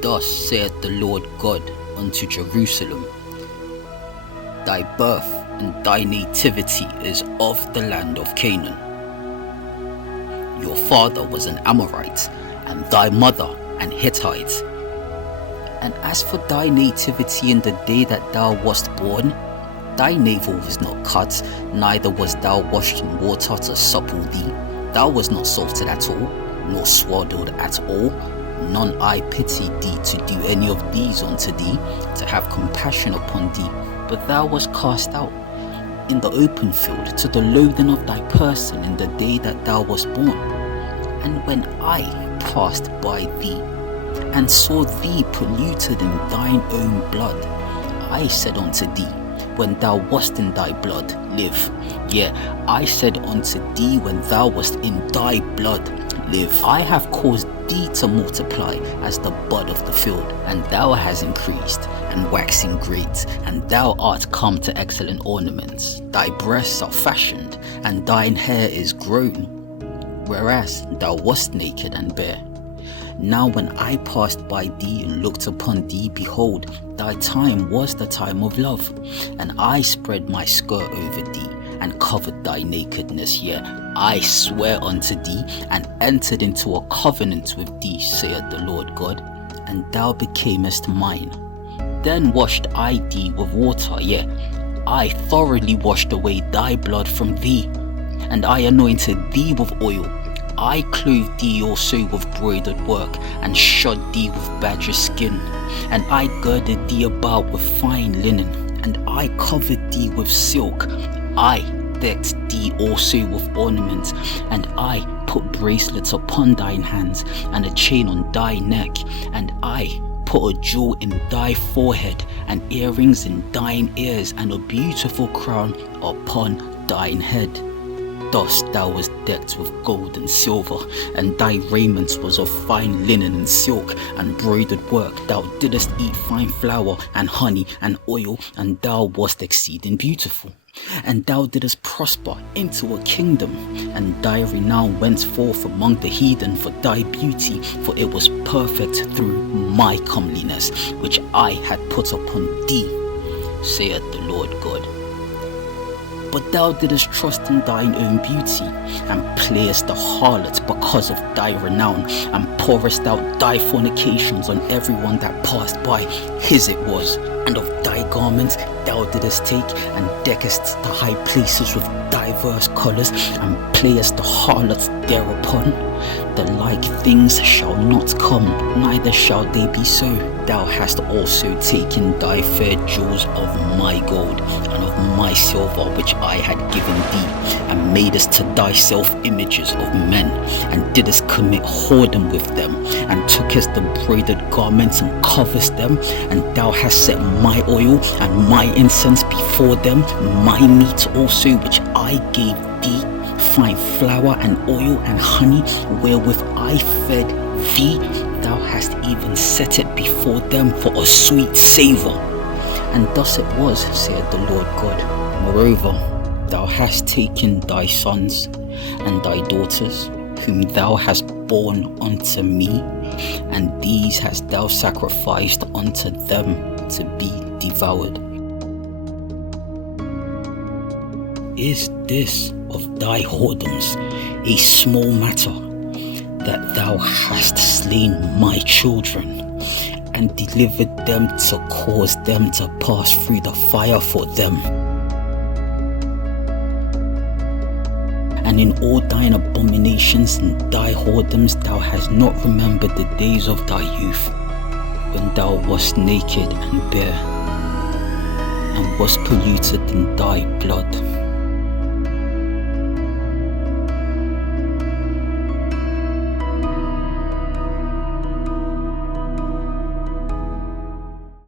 Thus saith the Lord God unto Jerusalem, Thy birth and thy nativity is of the land of Canaan. Your father was an Amorite, and thy mother an Hittite. And as for thy nativity in the day that thou wast born, thy navel was not cut, neither was thou washed in water to supple thee. Thou was not salted at all, nor swaddled at all. None I pitied thee to do any of these unto thee, to have compassion upon thee. But thou wast cast out in the open field to the loathing of thy person in the day that thou wast born. And when I passed by thee, and saw thee polluted in thine own blood, I said unto thee, when thou wast in thy blood, live. Yea, I said unto thee, when thou wast in thy blood, live. I have caused thee to multiply as the bud of the field, and thou hast increased and waxing great, and thou art come to excellent ornaments. Thy breasts are fashioned, and thine hair is grown, whereas thou wast naked and bare. Now when I passed by thee and looked upon thee, behold, thy time was the time of love, and I spread my skirt over thee, and covered thy nakedness. Yea, I swear unto thee, and entered into a covenant with thee, saith the Lord God, and thou becamest mine. Then washed I thee with water, yea, I thoroughly washed away thy blood from thee, and I anointed thee with oil. I clothed thee also with broidered work, and shod thee with badger skin, and I girded thee about with fine linen, and I covered thee with silk. I decked thee also with ornaments, and I put bracelets upon thine hands, and a chain on thy neck, and I put a jewel in thy forehead, and earrings in thine ears, and a beautiful crown upon thine head. Thus thou wast decked with gold and silver, and thy raiment was of fine linen and silk and broidered work. Thou didst eat fine flour and honey and oil, and thou wast exceeding beautiful. And thou didst prosper into a kingdom, and thy renown went forth among the heathen for thy beauty, for it was perfect through my comeliness, which I had put upon thee, saith the Lord God. But thou didst trust in thine own beauty, and playest the harlot because of thy renown, and pourest out thy fornications on everyone that passed by, his it was. And of thy garments thou didst take, and deckest the high places with diverse colours, and playest the harlot thereupon. The like things shall not come, neither shall they be so. Thou hast also taken thy fair jewels of my gold, and of my silver which I had given thee, and madest to thyself images of men, and didst commit whoredom with them, and tookest the broidered garments and coverest them, and thou hast set my oil and my incense before them, my meat also which I gave thee, fine flour and oil and honey, wherewith I fed thee, thou hast even set it before them for a sweet savour. And thus it was, saith the Lord God. Moreover, thou hast taken thy sons and thy daughters, whom thou hast borne unto me, and these hast thou sacrificed unto them to be devoured. Is this of thy whoredoms a small matter, that thou hast slain my children, and delivered them to cause them to pass through the fire for them? And in all thine abominations and thy whoredoms thou hast not remembered the days of thy youth, when thou wast naked and bare, and wast polluted in thy blood.